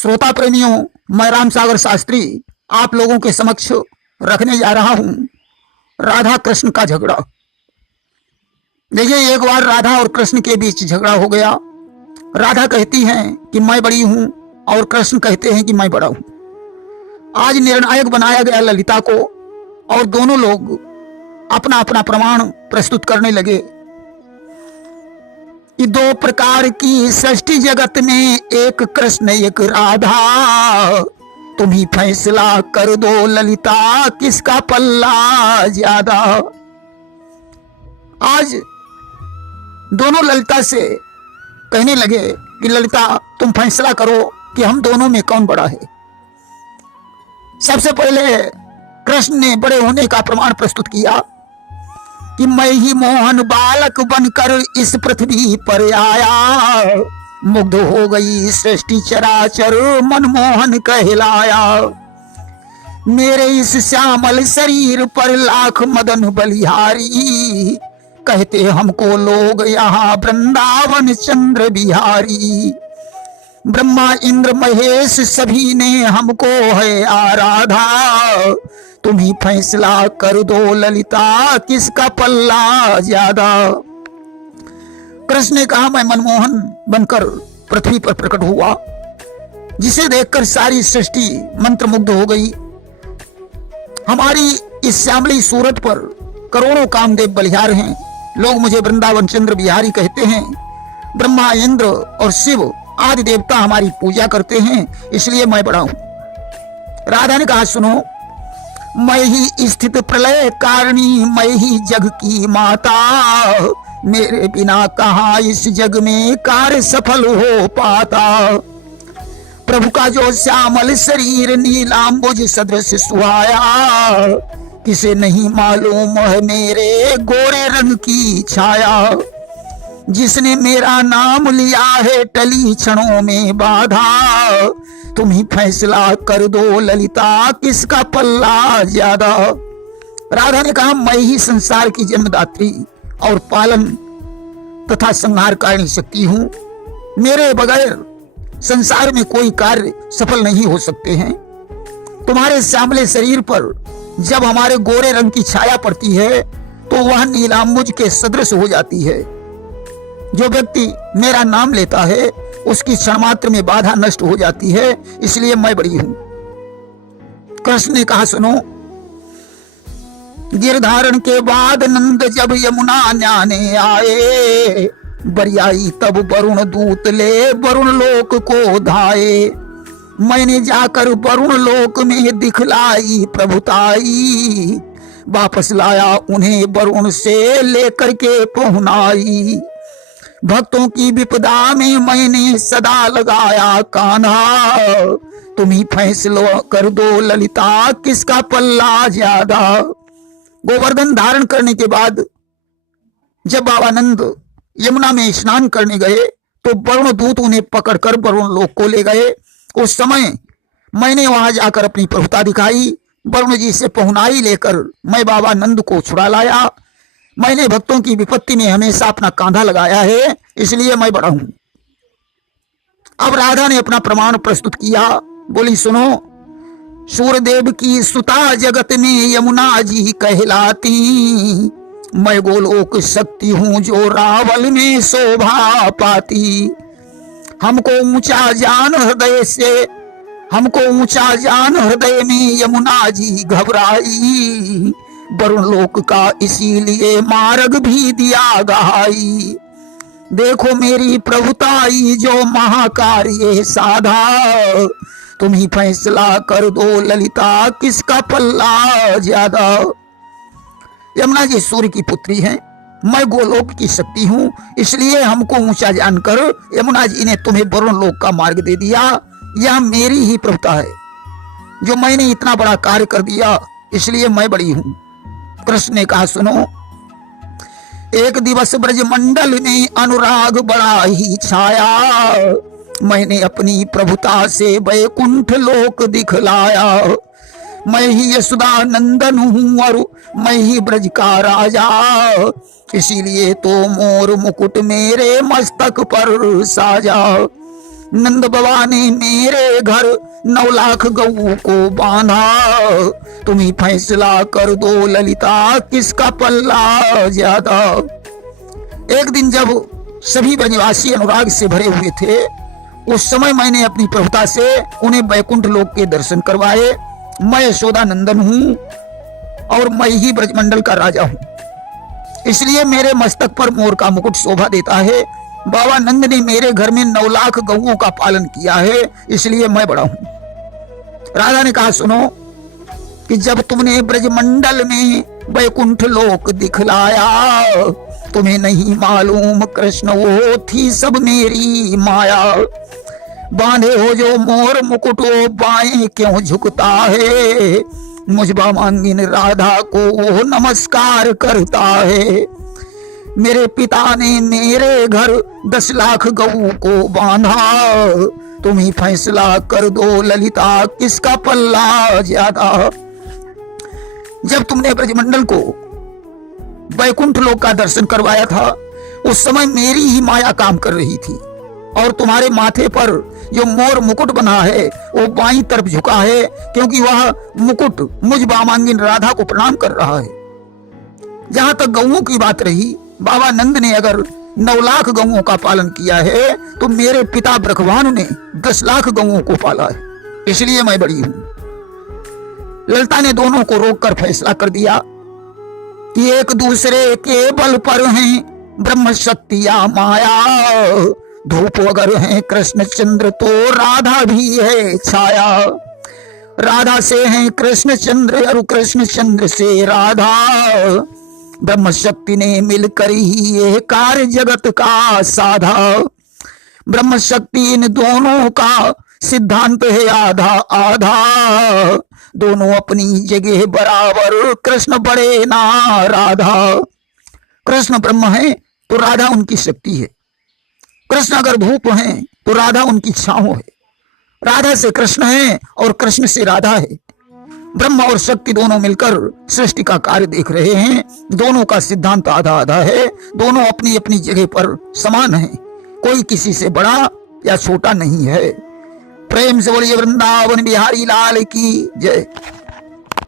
श्रोता प्रेमियों, मैं राम सागर शास्त्री आप लोगों के समक्ष रखने जा रहा हूं राधा कृष्ण का झगड़ा। देखिए, एक बार राधा और कृष्ण के बीच झगड़ा हो गया। राधा कहती हैं कि मैं बड़ी हूं और कृष्ण कहते हैं कि मैं बड़ा हूं। आज निर्णायक बनाया गया ललिता को और दोनों लोग अपना अपना प्रमाण प्रस्तुत करने लगे कि दो प्रकार की सृष्टि जगत में, एक कृष्ण एक राधा, तुम ही फैसला कर दो ललिता किसका पल्ला ज्यादा। आज दोनों ललिता से कहने लगे कि ललिता तुम फैसला करो कि हम दोनों में कौन बड़ा है। सबसे पहले कृष्ण ने बड़े होने का प्रमाण प्रस्तुत किया कि मैं ही मोहन बालक बनकर इस पृथ्वी पर आया, मुग्ध हो गई सृष्टि चराचर मनमोहन कहलाया। मेरे इस श्यामल शरीर पर लाख मदन बलिहारी, कहते हमको लोग यहाँ वृंदावन चंद्र बिहारी। ब्रह्मा इंद्र महेश सभी ने हमको है आराधा, तुम ही फैसला कर दो ललिता किसका पल्ला ज्यादा। कृष्ण ने कहा मैं मनमोहन बनकर पृथ्वी पर प्रकट हुआ, जिसे देखकर सारी सृष्टि मंत्रमुग्ध हो गई। हमारी इस श्यामली सूरत पर करोड़ों कामदेव बलिहार हैं, लोग मुझे वृंदावन चंद्र बिहारी कहते हैं। ब्रह्मा इंद्र और शिव आदि देवता हमारी पूजा करते हैं, इसलिए मैं बड़ा हूं। राधा ने कहा सुनो, मैं ही स्थित प्रलय कारिणी, मैं ही जग की माता, मेरे बिना कहाँ इस जग में कार्य सफल हो पाता। प्रभु का जो श्यामल शरीर नीलांबुज सदृश सुहाया, किसे नहीं मालूम है मेरे गोरे रंग की छाया। जिसने मेरा नाम लिया है टली क्षणों में बाधा, तुम ही फैसला कर दो ललिता किसका पल्ला ज्यादा। राधा ने कहा मैं ही संसार की जन्मदात्री और पालन तथा संहारकारिणी शक्ति हूं, मेरे बगैर संसार में कोई कार्य सफल नहीं हो सकते हैं। तुम्हारे श्यामले शरीर पर जब हमारे गोरे रंग की छाया पड़ती है तो वह नीलांबुज के सदृश हो जाती है। जो व्यक्ति मेरा नाम लेता है उसकी क्षण मात्र में बाधा नष्ट हो जाती है, इसलिए मैं बड़ी हूं। कृष्ण ने कहा सुनो, गिरधारण के बाद नंद जब यमुना न्याने आए, बरियाई तब वरुण दूत ले वरुण लोक को धाये। मैंने जाकर वरुण लोक में दिखलाई प्रभुताई, वापस लाया उन्हें वरुण से लेकर के पहुनाई। भक्तों की विपदा में मैंने सदा लगाया कान्हा, तुम ही फैसलो कर दो ललिता किसका पल्ला ज्यादा। गोवर्धन धारण करने के बाद जब बाबा नंद यमुना में स्नान करने गए तो वरुण दूत उन्हें पकड़कर वरुण लोक को ले गए। उस समय मैंने वहां जाकर अपनी प्रभुता दिखाई, वरुण जी से पहुनाई लेकर मैं बाबा नंद को छुड़ा लाया। मैंने भक्तों की विपत्ति में हमेशा अपना कांधा लगाया है, इसलिए मैं बड़ा हूं। अब राधा ने अपना प्रमाण प्रस्तुत किया, बोली सुनो, सूर्यदेव की सुता जगत में यमुना जी कहलाती, मैं गोलोक शक्ति हूं जो रावल में शोभा पाती। हमको ऊंचा जान हृदय से, हमको ऊंचा जान हृदय में यमुना जी घबराई, वरुण लोक का इसीलिए मार्ग भी दिया गहाई। देखो मेरी प्रभुताई जो महाकार्य साधा, तुम ही फैसला कर दो ललिता किसका पल्ला ज्यादा। यमुना जी सूर्य की पुत्री हैं, मैं गोलोक की शक्ति हूं, इसलिए हमको ऊंचा जानकर यमुना जी ने तुम्हें वरुण लोक का मार्ग दे दिया। यह मेरी ही प्रभुता है, जो मैंने इतना बड़ा कार्य कर दिया, इसलिए मैं बड़ी हूं। कृष्ण ने कहा सुनो, एक दिवस ब्रजमंडल में अनुराग बड़ा ही छाया, मैंने अपनी प्रभुता से वैकुंठ लोक दिखलाया। मैं ही यशोदा नंदन हूं और मैं ही ब्रज का राजा, इसीलिए तो मोर मुकुट मेरे मस्तक पर साजा। नंद बाबा ने मेरे घर 9 लाख गऊ को बांधा, तुम ही फैसला कर दो ललिता किसका पल्ला ज्यादा। एक दिन जब सभी ब्रजवासी अनुराग से भरे हुए थे, उस समय मैंने अपनी प्रभुता से उन्हें वैकुंठ लोक के दर्शन करवाए। मैं यशोदा नंदन हूं और मैं ही ब्रजमंडल का राजा हूं, इसलिए मेरे मस्तक पर मोर का मुकुट शोभा देता है। बाबा नंद ने मेरे घर में 9 लाख गऊओं का पालन किया है, इसलिए मैं बड़ा हूं। राजा ने कहा, सुनो कि जब तुमने ब्रजमंडल में वैकुंठ लोक दिखलाया, तुम्हें नहीं मालूम कृष्ण वो थी सब मेरी माया। बांधे हो जो मोर मुकुट वो बाएं क्यों झुकता है, मुझ बामांगिन राधा को वो नमस्कार करता है। मेरे पिता ने मेरे घर 10 लाख गऊ को बांधा, तुम ही फैसला कर दो ललिता किसका पल्ला ज्यादा। जब तुमने ब्रजमंडल को वैकुंठ लोक का दर्शन करवाया था, उस समय मेरी ही माया काम कर रही थी और तुम्हारे माथे पर जो मोर मुकुट बना है वो बाईं तरफ झुका है, क्योंकि वह मुकुट मुझ बामांगिन राधा को प्रणाम कर रहा है। जहां तक गऊओं की बात रही, बाबा नंद ने अगर 9 लाख गऊओं का पालन किया है तो मेरे पिता ब्रखवान ने 10 लाख गऊओं को पाला है, इसलिए मैं बड़ी हूं। ललिता ने दोनों को रोककर फैसला कर दिया कि एक दूसरे के बल पर हैं ब्रह्म शक्ति या माया। धूप अगर है कृष्णचंद्र तो राधा भी है छाया। राधा से है कृष्णचंद्र और कृष्णचंद्र से राधा, ब्रह्म शक्ति ने मिलकर ही ये कार्य जगत का साधा। ब्रह्म शक्ति इन दोनों का सिद्धांत है आधा आधा, दोनों अपनी जगह बराबर, कृष्ण बड़े ना राधा। कृष्ण ब्रह्म है तो राधा उनकी शक्ति है, कृष्ण अगर धूप है तो राधा उनकी छांव है। राधा से कृष्ण है और कृष्ण से राधा है। ब्रह्म और शक्ति दोनों मिलकर सृष्टि का कार्य देख रहे हैं। दोनों का सिद्धांत आधा आधा है, दोनों अपनी अपनी जगह पर समान हैं, कोई किसी से बड़ा या छोटा नहीं है। प्रेम से बोलिए वृंदावन बिहारी लाल की जय।